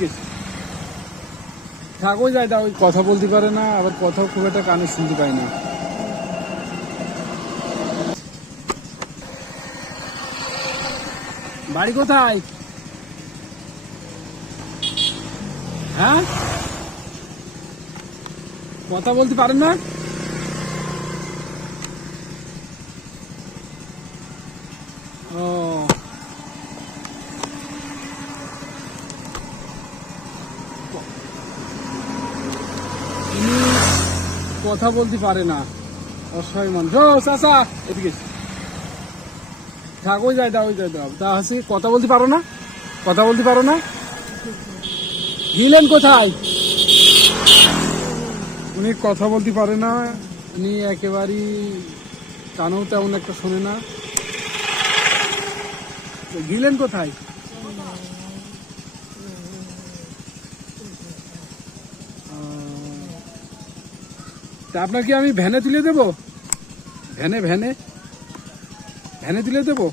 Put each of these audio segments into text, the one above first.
এদিকে থাকো যায় তা ওই কথা বলতে পারে না, আবার কথাও খুব একটা কানে শুনতে পায় না। বাড়ি কোথায়? হ্যাঁ, কথা বলতে পারেন না? ও, উনি কথা বলতে পারে না, অসহায় মানুষ। ও চাচা এদিকে থাক, ওই যায় দাও, ওই যায় দাও। তা হচ্ছে কথা বলতে পারো না, কথা বলতে পারো না? গেলেন কোথায়? উনি কথা বলতে পারে না, উনি একেবারেই কানেও তেমন একটা শোনে না। গেলেন কোথায়? তা আপনার কি আমি ভ্যানে তুলে দেবো? ভ্যানে ভ্যানে ভ্যানে তুলে দেবো?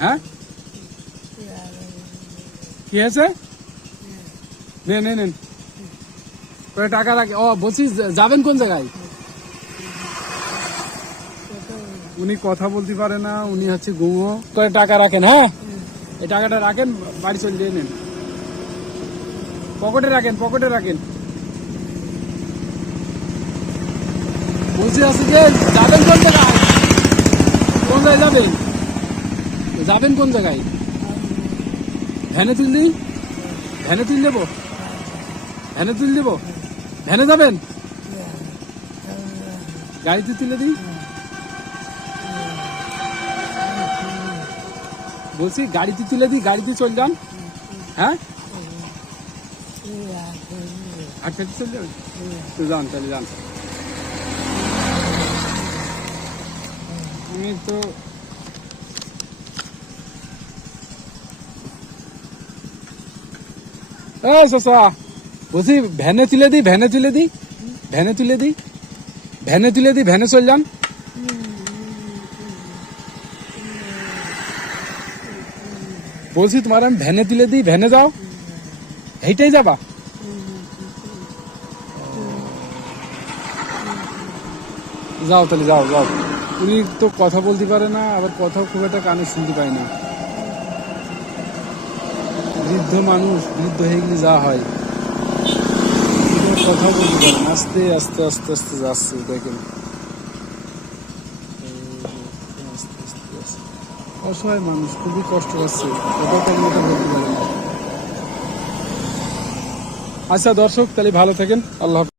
হ্যাঁ, কি আছে? নেন নেন নেন, কয় টাকা রাখে। ও বলছি যাবেন কোন জায়গায়? উনি কথা বলতে পারে না, উনি হচ্ছে গুমো। কয় টাকা রাখেন? হ্যাঁ, এই টাকাটা রাখেন, বাড়ি চলে দিয়ে নেন। পকেটে রাখেন, পকেটে রাখেন। বলছি আছে যে যাবেন কোন জায়গায়? কোন জায়গায় যাবেন? যাবেন কোন জায়গায়? ভ্যানে তুল দিই, ভ্যানে তুল দেবো, ভ্যানে তুল দেবো। ভ্যানে যাবেন? গাড়িতে তুলে দিই। বলছি গাড়িতে তুলে দিই, গাড়িতে চল যান। হ্যাঁ, হাঁটতে হাঁটতে চলে যাবেন তো, যান তাহলে যান। আমি তো বলছি ভ্যানে তুলে দিই, ভ্যানে তুলে দিই, ভ্যানে তুলে দিই, ভ্যানে তুলে দিই, ভ্যানে চল যান। বলছি তোমার আমি ভ্যানে তুলে দিই, ভ্যানে যাও, এইটাই যাবা? যাও তাহলে, যাও যাও। উনি তো কথা বলতে পারে না, আবার কথাও খুব একটা কানে শুনতে পায় না। বৃদ্ধ মানুষ, বৃদ্ধ হয়ে গেলে যা হয়, কথা বলতে পারে না। আস্তে আস্তে আস্তে আস্তে যাচ্ছে, দেখেন। আস্তে আস্তে যাচ্ছে। অসহায় মানুষ, খুবই কষ্ট পাচ্ছে, কথা তেমন একটা বলতে পারে না। আচ্ছা দর্শক, তাহলে ভালো থাকেন, আল্লাহ হাফেজ।